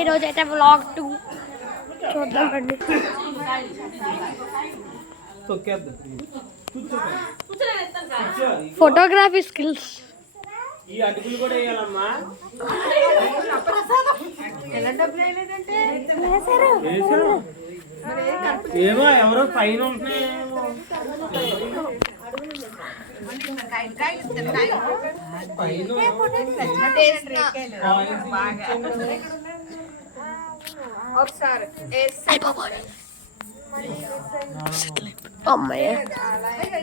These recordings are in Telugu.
ఈరోజు అయితే వ్లాగ్ 2 చూద్దాం రండి. ఫోటోగ్రఫీ స్కిల్స్ ఈ అటుకులు కూడా వేయాలమ్మా. ఏమో ఎవరో పైన ఉంటున్నాయేమో.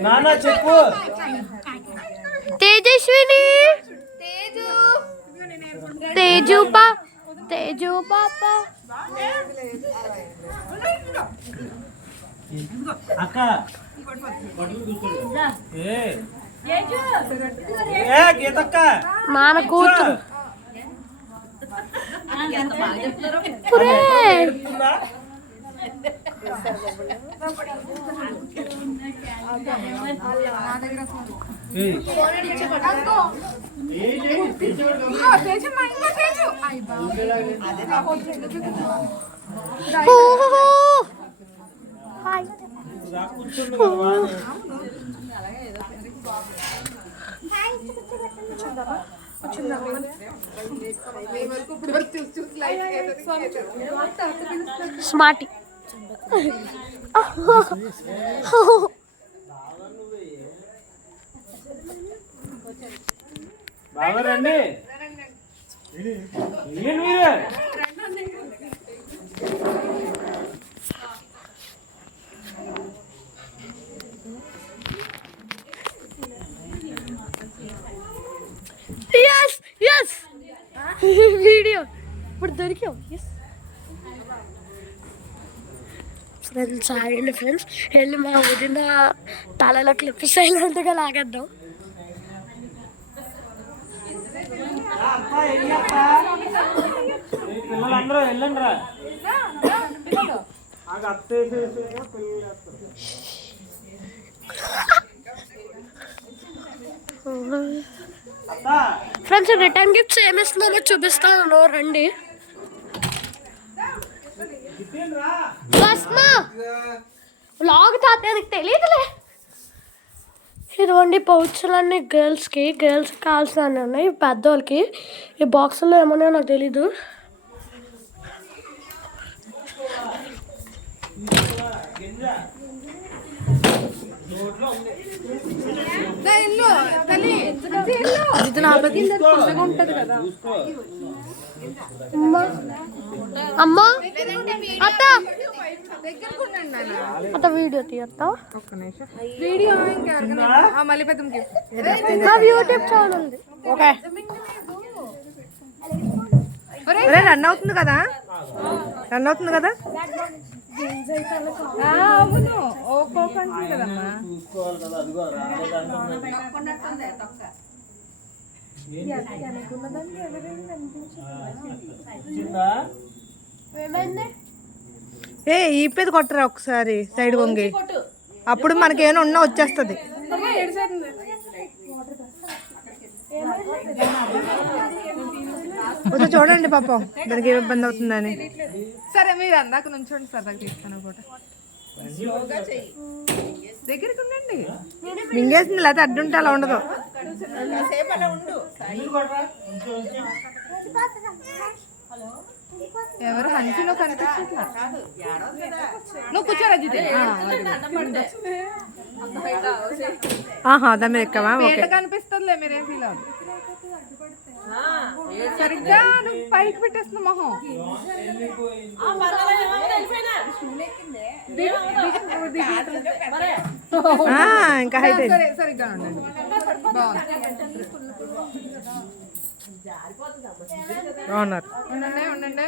నాన్న చెప్పు. తేజస్విని తేజు పాప అక్క గీతక్క నాన్న కూతురు స్మార్టీ బాగా రండి. వీడియో ఇప్పుడు దొరికావు. ఫ్రెండ్స్ ఆగండి ఫ్రెండ్స్, వెళ్ళి మా వదిన తలలో క్లిప్ సైలెంట్గా లాగేద్దాం. పిల్లలందరూ వెళ్ళండి రా. ఫ్రెండ్స్ రిటర్న్ గిఫ్ట్స్ ఏమిస్తున్నానో చూపిస్తాను రండి. వ్లాగ్ తాతయ్యకి తెలియదులే. ఇదిగోండి పౌచ్లన్నీ గర్ల్స్కి కావాల్సినవి ఉన్నాయి. పెద్దోళ్ళకి ఈ బాక్సుల్లో ఏమన్నా నాకు తెలీదు. అమ్మా అత్త అత్త వీడియో తీయత్తా. యూట్యూబ్ ఛానల్ ఉంది. ఓకే రన్ అవుతుంది కదా. అవును కదమ్మా. ఈపేది కొట్టరా ఒకసారి సైడ్ వంగి, అప్పుడు మనకేమైనా ఉన్నా వచ్చేస్తుంది. కొంచెం చూడండి పాపం దానికి ఏమి ఇబ్బంది అవుతుందని. సరే మీరు అందాక నుంచోండి, సరదాగా తీస్తాను ఫోటో. దగ్గరికి ఉండండి, మింగేసింది లేకపోతే అడ్డుంటే అలా ఉండదు. ఎవరు హంచిలో కనిపించట్లా. నువ్వు కూర్చోరా దాని మీద ఎక్కవా కనిపిస్తుందిలే, మీరేం ఫీల్ అవ్వదు. సరిగ్గా నువ్వు పైకి పెట్టేస్తున్నా మొహం. ఇంకా సరిగ్గా ఉండండి. బాగున్నారు. ఉండండి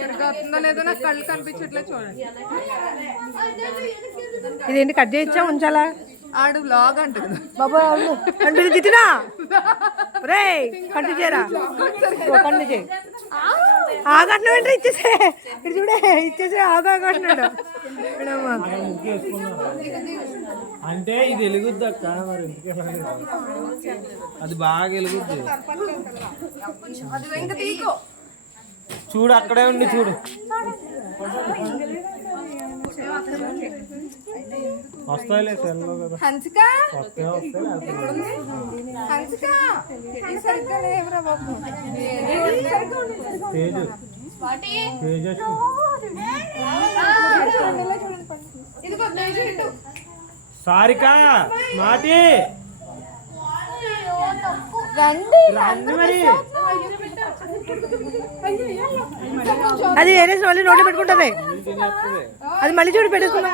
సరిగ్గా అవుతుందో లేదో నాకు కళ్ళు కనిపించట్లే, చూడండి. ఇదేంటి కట్ చేయొచ్చా ఉంచాలా? ఆడు వ్లాగ్ అంటుంది బాబా. అంటే తిట్టినా రే కంటి చేయరా, కంటి చేయి. ఆగంటున్నా వెంటనే ఇచ్చేసే, ఇటు చూడే ఇచ్చేసే. ఆగంటున్నాడు అంటే ఇది వెలుగుద్ది అక్క, మరి అది బాగా వెలుగుద్ది. చూడు అక్కడే ఉండి చూడు. వస్తాయిలే సెల్లో కదా. హన్సిక వస్తాయి హన్సిక ఇది సరిగ్గా లేవురా బాబు. తేజు తేజస్వి ఇదిగో తేజు ఇటు. సారిక మాటి రండి రండి మరి. అది వేరే మళ్ళీ నోట్లో పెట్టుకుంటుంది. అది మళ్ళీ చూడు పెట్టేసుకున్నా.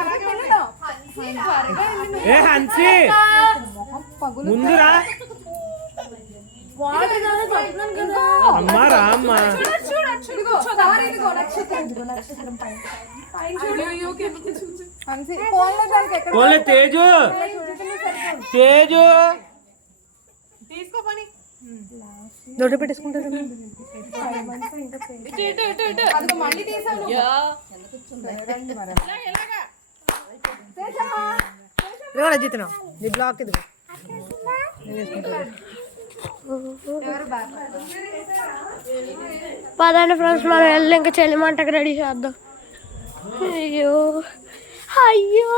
ఏ హన్సి ముందురా అమ్మా రా అమ్మా. పోలే తేజు తేజు నోట్లో పెట్టేసుకుంటారు. జీతనం నీ బ్లాక్ ఇది పదండి ఫ్రెండ్స్ మనం వెళ్ళి ఇంకా చెల్లిమంటకి రెడీ చేద్దాం. అయ్యో అయ్యో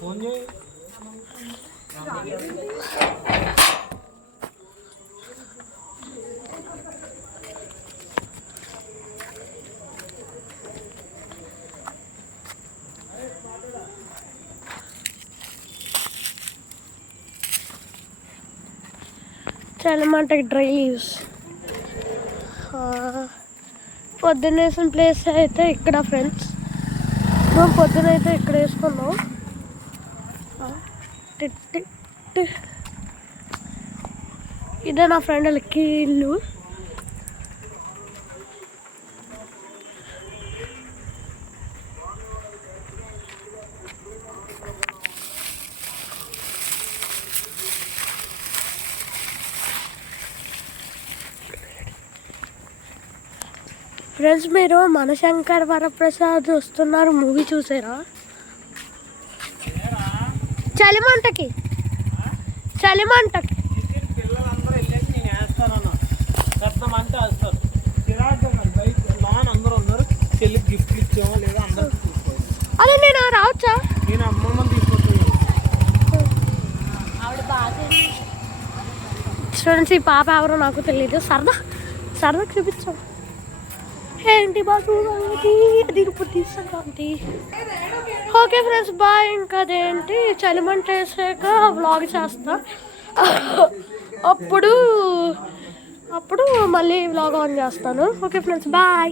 ఫోన్ చేయి. చెల్లిమంటకి డ్రై లీవ్స్. పొద్దున్న వేసిన ప్లేస్ అయితే ఇక్కడ ఫ్రెండ్స్. మేము పొద్దున అయితే ఇక్కడ వేసుకున్నాం. ఇదే నా ఫ్రెండ్ లక్కీ ఇల్లు. ఫ్రెండ్స్ మీరు మనశంకర్ వరప్రసాద్ వస్తున్నారు మూవీ చూసారా? చలిమంటకి చలిమంటకి పిల్లలందరూ వెళ్ళేసి నేను వేస్తానన్నా చెప్తామంటే వేస్తారు. చిరాకు బయట లాన్ అందరూ ఉన్నారు. చెల్లికి గిఫ్ట్లు ఇచ్చామో లేదా అందరికి చూసుకోవాలి. అదే నేను రావచ్చా? నేను అమ్మమ్మని తీసుకొచ్చాను. స్టూడెంట్స్ ఈ పాప ఎవరో నాకు తెలియదు. సరదా చూపించాం. ఏంటి బాబు తిరుపతి తీసుకుంటే. Okay friends bye. ఇంకా అదేంటి చలిమంట వేసాక వ్లాగ్ చేస్తా. అప్పుడు మళ్ళీ వ్లాగ్ ఆన్ చేస్తాను. Okay friends bye.